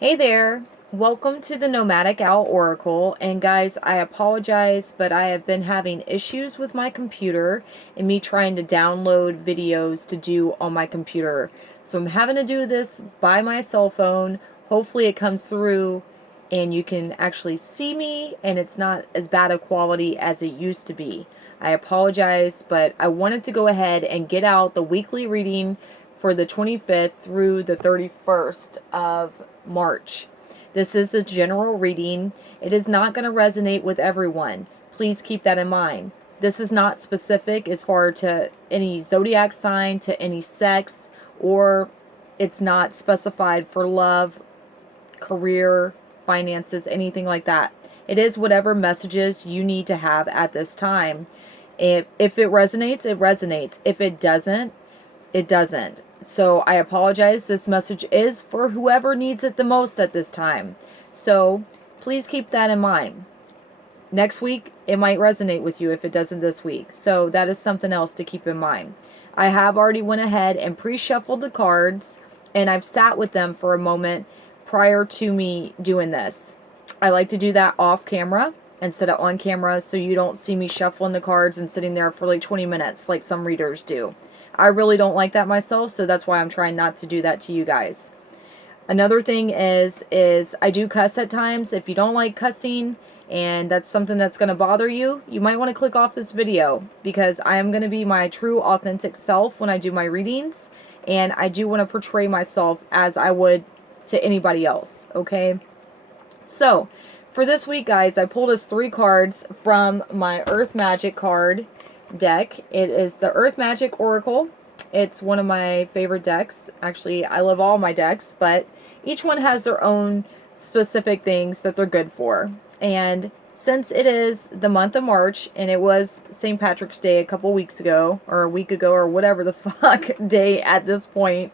Hey there, welcome to the Nomadic Owl Oracle. And guys, I apologize, but I have been having issues with my computer and me trying to download videos to do on my computer. So I'm having to do this by my cell phone. Hopefully it comes through and you can actually see me and it's not as bad a quality as it used to be. I apologize, but I wanted to go ahead and get out the weekly reading for the 25th through the 31st of March. This is a general reading. It is not going to resonate with everyone. Please keep that in mind. This is not specific as far to any zodiac sign, to any sex, or it's not specified for love, career, finances, anything like that. It is whatever messages you need to have at this time. If it resonates, it resonates. If it doesn't, it doesn't. So I apologize. This message is for whoever needs it the most at this time. So please keep that in mind. Next week, it might resonate with you if it doesn't this week. So that is something else to keep in mind. I have already went ahead and pre-shuffled the cards, and I've sat with them for a moment prior to me doing this. I like to do that off camera instead of on camera, so you don't see me shuffling the cards and sitting there for like 20 minutes like some readers do. I really don't like that myself, so that's why I'm trying not to do that to you guys. Another thing is I do cuss at times. If you don't like cussing and that's something that's going to bother you, you might want to click off this video, because I am going to be my true authentic self when I do my readings, and I do want to portray myself as I would to anybody else, okay? So, for this week, guys, I pulled us 3 cards from my Earth Magic card deck. It is the Earth Magic Oracle. It's one of my favorite decks. Actually, I love all my decks, but each one has their own specific things that they're good for. And since it is the month of March, and it was St. Patrick's Day a couple weeks ago, or a week ago, or whatever the fuck day at this point,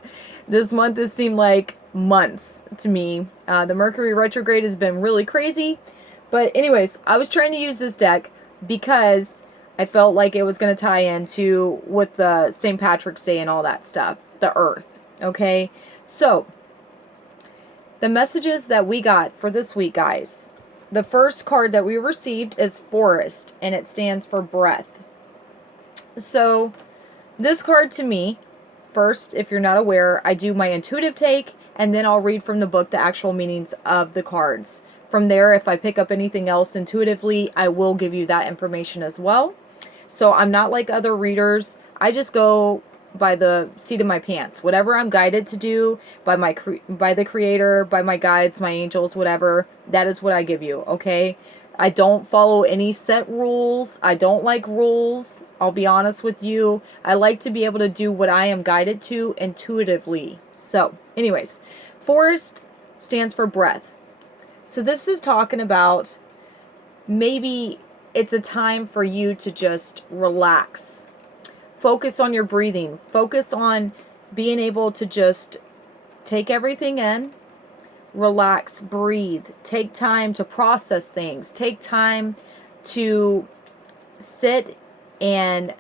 this month has seemed like months to me. The Mercury retrograde has been really crazy. But anyways, I was trying to use this deck because I felt like it was going to tie into with the St. Patrick's Day and all that stuff. The Earth. Okay? So, the messages that we got for this week, guys. The first card that we received is Forest, and it stands for breath. So, this card to me, first, if you're not aware, I do my intuitive take, and then I'll read from the book the actual meanings of the cards. From there, if I pick up anything else intuitively, I will give you that information as well. So I'm not like other readers. I just go by the seat of my pants. Whatever I'm guided to do by by the creator, by my guides, my angels, whatever, that is what I give you, okay? I don't follow any set rules. I don't like rules. I'll be honest with you. I like to be able to do what I am guided to intuitively. So, anyways, Forest stands for breath. So this is talking about maybe it's a time for you to just relax. Focus on your breathing. Focus on being able to just take everything in, relax, breathe. Take time to process things. Take time to sit and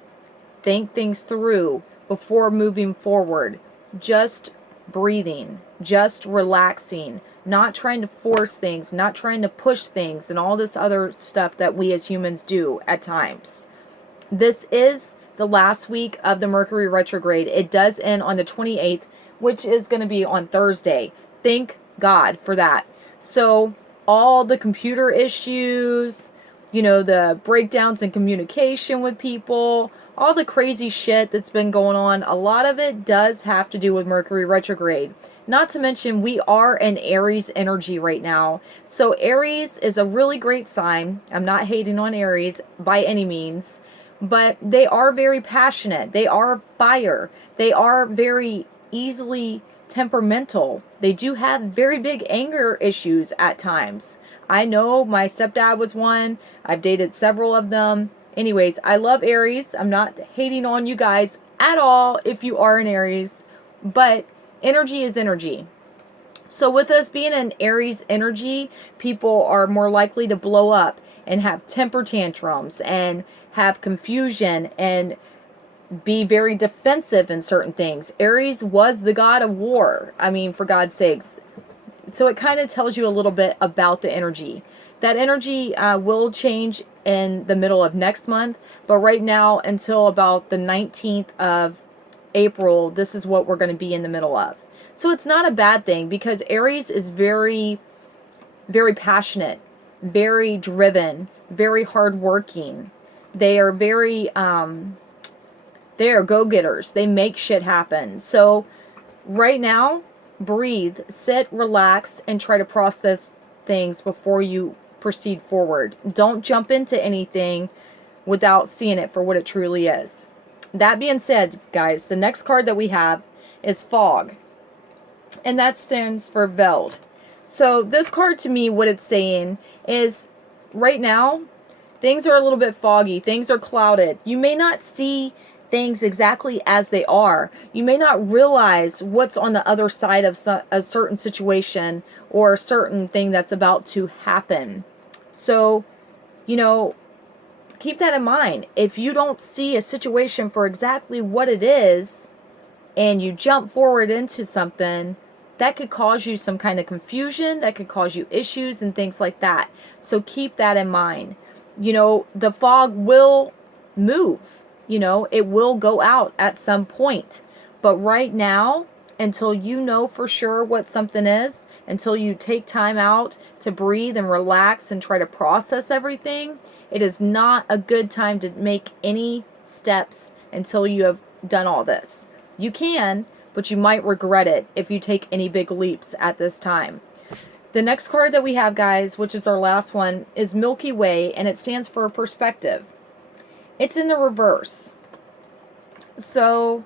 think things through before moving forward. Just breathing, just relaxing, not trying to force things, not trying to push things, and all this other stuff that we as humans do at times. This is the last week of the Mercury retrograde. It does end on the 28th, which is going to be on Thursday. Thank God for that. So all the computer issues, the breakdowns in communication with people, all the crazy shit that's been going on, a lot of it does have to do with Mercury retrograde. Not to mention, we are in Aries energy right now. So Aries is a really great sign. I'm not hating on Aries by any means, but they are very passionate. They are fire. They are very easily temperamental. They do have very big anger issues at times. I know my stepdad was one. I've dated several of them. Anyways, I love Aries. I'm not hating on you guys at all if you are an Aries, but energy is energy. So with us being an Aries energy, people are more likely to blow up and have temper tantrums and have confusion and be very defensive in certain things. Aries was the god of war. I mean, for God's sakes, So it kind of tells you a little bit about the energy. That energy will change in the middle of next month, but right now until about the 19th of April, this is what we're going to be in the middle of. So it's not a bad thing, because Aries is very, very passionate, very driven, very hardworking. They are very, they are go-getters. They make shit happen. So right now, breathe, sit, relax, and try to process things before you proceed forward. Don't jump into anything without seeing it for what it truly is. That being said, guys, the next card that we have is Fog, and that stands for Veld. So this card, to me, what it's saying is right now, things are a little bit foggy. Things are clouded. You may not see things exactly as they are. You may not realize what's on the other side of a certain situation or a certain thing that's about to happen. So, you know, keep that in mind. If you don't see a situation for exactly what it is and you jump forward into something, that could cause you some kind of confusion, that could cause you issues and things like that. So keep that in mind. You know, the fog will move. You know, it will go out at some point. But right now, until you know for sure what something is, until you take time out to breathe and relax and try to process everything, it is not a good time to make any steps until you have done all this. You can, but you might regret it if you take any big leaps at this time. The next card that we have, guys, which is our last one, is Milky Way, and it stands for perspective. It's in the reverse. So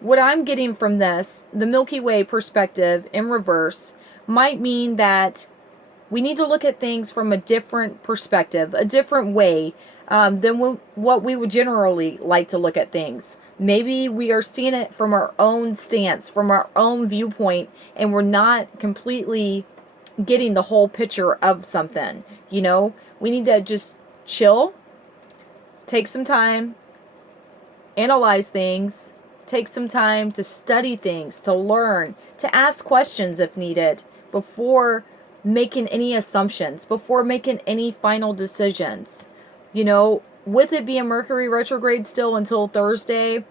what I'm getting from this, the Milky Way perspective in reverse, might mean that we need to look at things from a different perspective, a different way than what we would generally like to look at things. Maybe we are seeing it from our own stance, from our own viewpoint, and we're not completely getting the whole picture of something. You know, we need to just chill, take some time, analyze things, take some time to study things, to learn, to ask questions if needed, before making any assumptions, before making any final decisions. You know, with it being Mercury retrograde still until Thursday,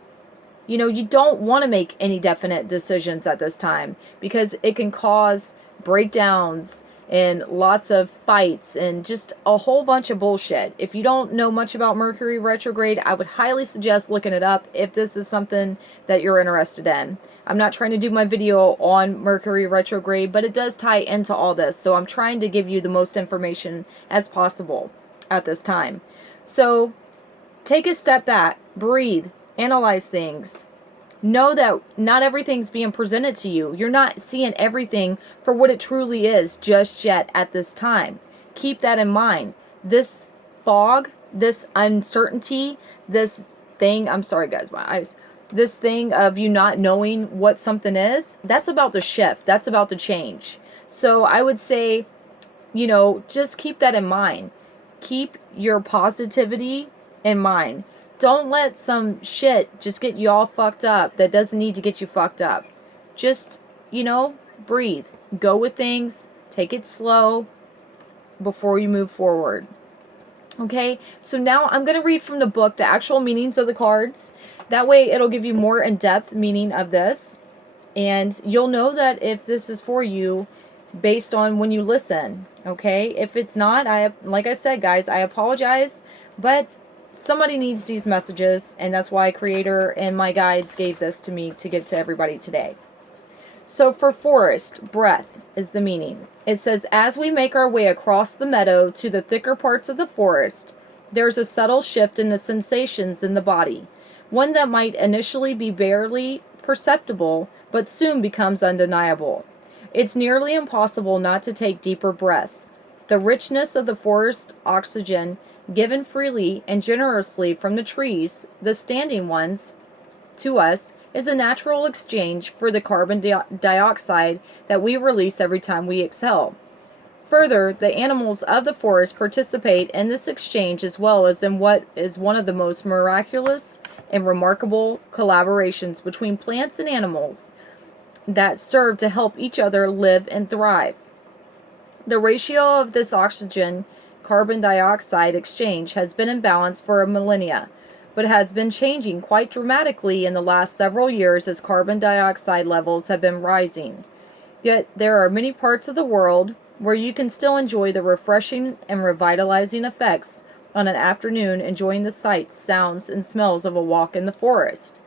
you know, you don't want to make any definite decisions at this time, because it can cause breakdowns and lots of fights and just a whole bunch of bullshit. If you don't know much about Mercury retrograde, I would highly suggest looking it up if this is something that you're interested in. I'm not trying to do my video on Mercury retrograde, but it does tie into all this, so I'm trying to give you the most information as possible at this time. So take a step back, breathe, analyze things. Know that not everything's being presented to you. You're not seeing everything for what it truly is just yet at this time. Keep that in mind. This fog, this uncertainty, this thing, I'm sorry guys, my eyes, this thing of you not knowing what something is, that's about to shift. That's about to change. So I would say, you know, just keep that in mind. Keep your positivity in mind. Don't let some shit just get you all fucked up that doesn't need to get you fucked up. Just, you know, breathe. Go with things. Take it slow before you move forward. Okay? So now I'm going to read from the book the actual meanings of the cards. That way it'll give you more in-depth meaning of this. And you'll know that if this is for you based on when you listen. Okay? If it's not, like I said, guys, I apologize. But somebody needs these messages, and that's why Creator and my guides gave this to me to give to everybody today. So for forest, breath is the meaning. It says, as we make our way across the meadow to the thicker parts of the forest, there's a subtle shift in the sensations in the body, one that might initially be barely perceptible, but soon becomes undeniable. It's nearly impossible not to take deeper breaths. The richness of the forest oxygen, given freely and generously from the trees, the standing ones, to us, is a natural exchange for the carbon dioxide that we release every time we exhale. Further, the animals of the forest participate in this exchange as well as in what is one of the most miraculous and remarkable collaborations between plants and animals that serve to help each other live and thrive. The ratio of this oxygen carbon dioxide exchange has been in balance for a millennia, but has been changing quite dramatically in the last several years as carbon dioxide levels have been rising. Yet there are many parts of the world where you can still enjoy the refreshing and revitalizing effects on an afternoon enjoying the sights, sounds, and smells of a walk in the forest.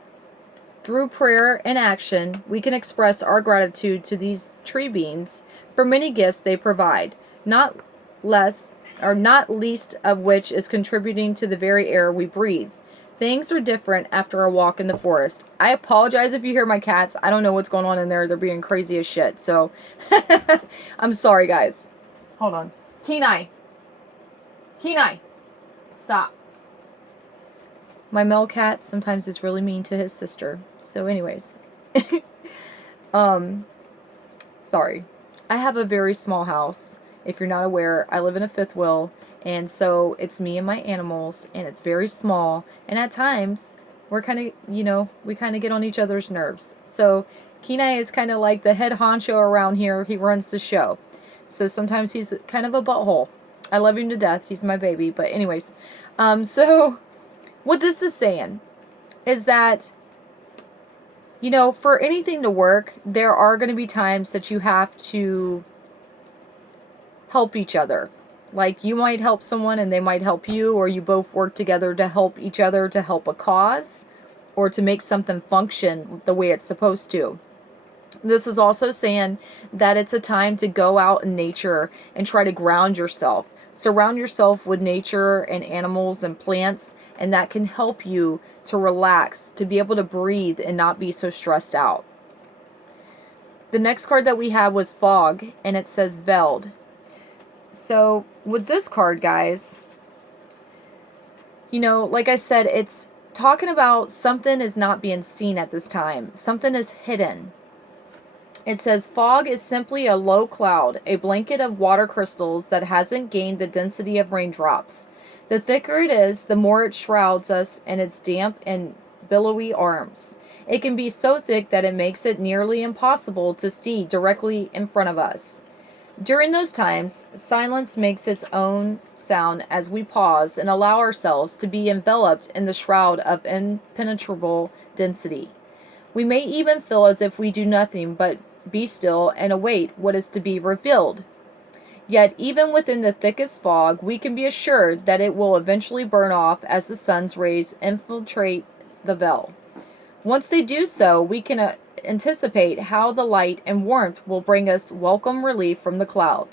Through prayer and action, we can express our gratitude to these tree beings for many gifts they provide, not less or not least of which is contributing to the very air we breathe. Things are different after a walk in the forest. I apologize if you hear my cats. I don't know what's going on in there. They're being crazy as shit. So, I'm sorry, guys. Hold on. Kenai. Kenai. Stop. My male cat sometimes is really mean to his sister. So anyways. Sorry. I have a very small house. If you're not aware, I live in a fifth wheel. And so it's me and my animals. And it's very small. And at times, we're kind of, we kind of get on each other's nerves. So Kenai is kind of like the head honcho around here. He runs the show. So sometimes he's kind of a butthole. I love him to death. He's my baby. But anyways. So what this is saying is that, for anything to work, there are going to be times that you have to help each other. Like, you might help someone and they might help you, or you both work together to help each other to help a cause, or to make something function the way it's supposed to. This is also saying that it's a time to go out in nature and try to ground yourself. Surround yourself with nature and animals and plants, and that can help you to relax, to be able to breathe and not be so stressed out. The next card that we have was Fog, and it says Veld. So with this card, guys, like I said, it's talking about something is not being seen at this time. Something is hidden. It says fog is simply a low cloud, a blanket of water crystals that hasn't gained the density of raindrops. The thicker it is, the more it shrouds us in its damp and billowy arms. It can be so thick that it makes it nearly impossible to see directly in front of us. During those times, silence makes its own sound as we pause and allow ourselves to be enveloped in the shroud of impenetrable density. We may even feel as if we do nothing but be still and await what is to be revealed. Yet, even within the thickest fog, we can be assured that it will eventually burn off as the sun's rays infiltrate the veil. Once they do so, we can anticipate how the light and warmth will bring us welcome relief from the cloud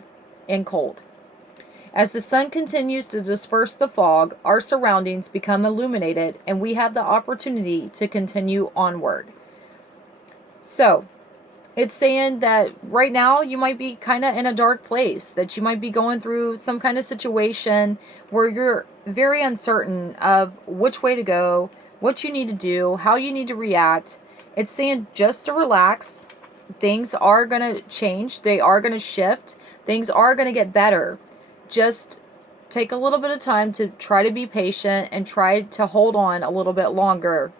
and cold. As the sun continues to disperse the fog, our surroundings become illuminated and we have the opportunity to continue onward. So, it's saying that right now you might be kind of in a dark place, that you might be going through some kind of situation where you're very uncertain of which way to go, what you need to do, how you need to react. It's saying just to relax. Things are going to change. They are going to shift. Things are going to get better. Just take a little bit of time to try to be patient and try to hold on a little bit longer,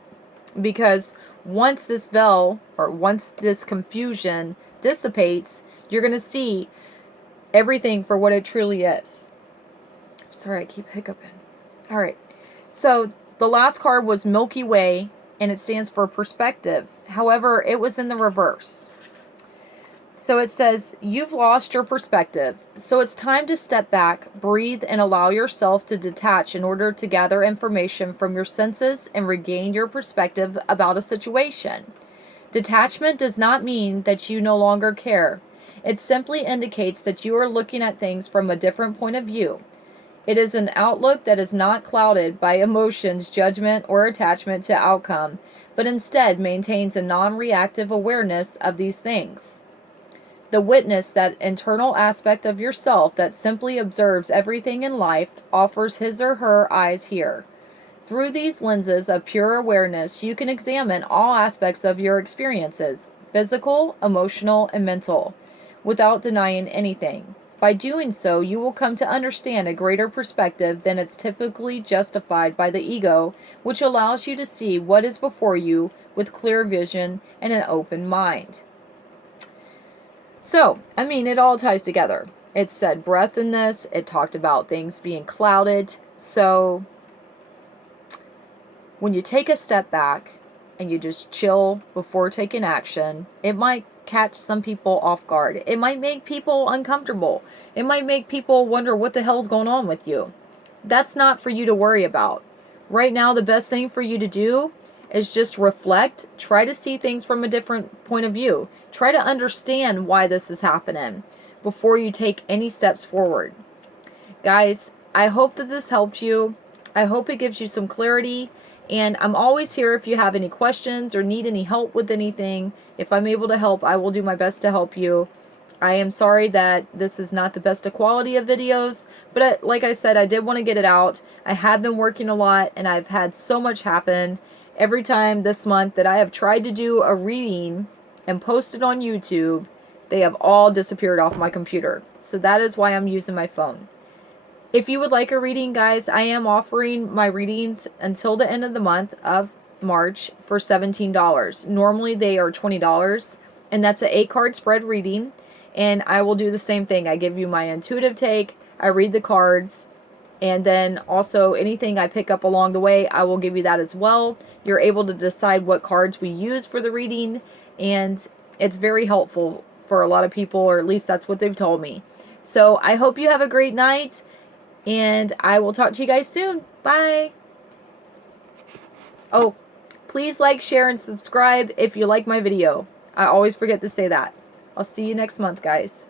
because once this veil, or once this confusion dissipates, you're going to see everything for what it truly is. Sorry, I keep hiccuping. All right. So the last card was Milky Way, and it stands for perspective. However, it was in the reverse. So it says, you've lost your perspective. So it's time to step back, breathe, and allow yourself to detach in order to gather information from your senses and regain your perspective about a situation. Detachment does not mean that you no longer care. It simply indicates that you are looking at things from a different point of view. It is an outlook that is not clouded by emotions, judgment, or attachment to outcome, but instead maintains a non-reactive awareness of these things. The witness, that internal aspect of yourself that simply observes everything in life, offers his or her eyes here. Through these lenses of pure awareness, you can examine all aspects of your experiences, physical, emotional, and mental, without denying anything. By doing so, you will come to understand a greater perspective than it's typically justified by the ego, which allows you to see what is before you with clear vision and an open mind. So, it all ties together. It said breath in this. It talked about things being clouded. So when you take a step back and you just chill before taking action, it might catch some people off guard. It might make people uncomfortable. It might make people wonder what the hell's going on with you. That's not for you to worry about. Right now, the best thing for you to do is just reflect. Try to see things from a different point of view. Try to understand why this is happening before you take any steps forward. Guys, I hope that this helped you. I hope it gives you some clarity. And I'm always here if you have any questions or need any help with anything. If I'm able to help, I will do my best to help you. I am sorry that this is not the best of quality of videos, but like I said, I did want to get it out. I have been working a lot, and I've had so much happen. Every time this month that I have tried to do a reading and post it on YouTube, they have all disappeared off my computer. So that is why I'm using my phone. If you would like a reading, guys, I am offering my readings until the end of the month of March for $17. Normally they are $20, and that's an 8-card spread reading. And I will do the same thing. I give you my intuitive take, I read the cards, and then also anything I pick up along the way, I will give you that as well. You're able to decide what cards we use for the reading, and it's very helpful for a lot of people, or at least that's what they've told me. So I hope you have a great night, and I will talk to you guys soon. Bye! Oh, please like, share, and subscribe if you like my video. I always forget to say that. I'll see you next month, guys.